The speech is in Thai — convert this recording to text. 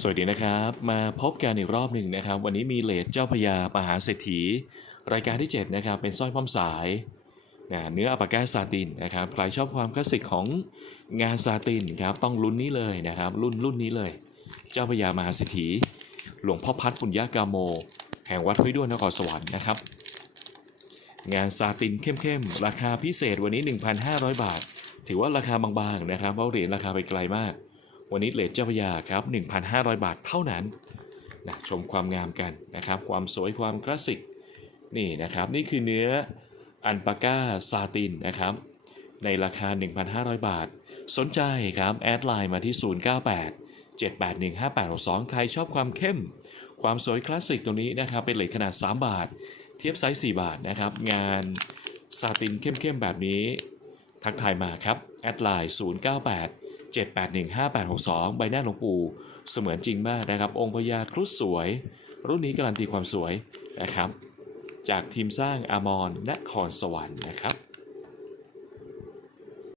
สวัสดีนะครับ มาพบกันอีกรอบหนึ่งนะครับ วันนี้มีเลดเจ้าพญามหาเศรษฐี รายการที่ 7 นะครับ เป็นสร้อยพร้อมสายนะเนื้ออัปปากาซาตินนะครับ ใครชอบความคลาสสิกของงานซาตินครับ ต้องรุ่นนี้เลยนะครับ รุ่นรุ่นนี้เลย เจ้าพญามหาเศรษฐี หลวงพ่อพัดปุญญากาโม แห่งวัดห้วยด้วนนครสวรรค์นะครับ งานซาตินเข้มๆ ราคาพิเศษวันนี้ 1,500 บาท ถือว่าราคาบางๆนะครับ เพราะเหรียญราคาไปไกลมาก วันนี้เลทเจ้าพยาครับ1,500 บาทเท่านั้นนะชมความงามกันนะครับ ความสวยความคลาสสิกนี่นะครับ นี่คือเนื้ออันปาก้าซาตินนะครับ ในราคา 1,500 บาท สนใจครับ แอดไลน์มาที่ 098 7815862 ใครชอบความเข้ม ความสวยคลาสสิกตรงนี้นะครับ เป็นเลทขนาด 3 บาท เทียบไซส์ 4 บาทนะครับ งานซาตินเข้มๆแบบนี้ ทักทายมาครับ แอดไลน์098 7815862 ใบหน้าหลวงปู่เสมือนจริงมากนะครับ องค์พญาครุฑสวย รุ่นนี้การันตีความสวยนะครับ จากทีมสร้างอมรนครสวรรค์นะครับ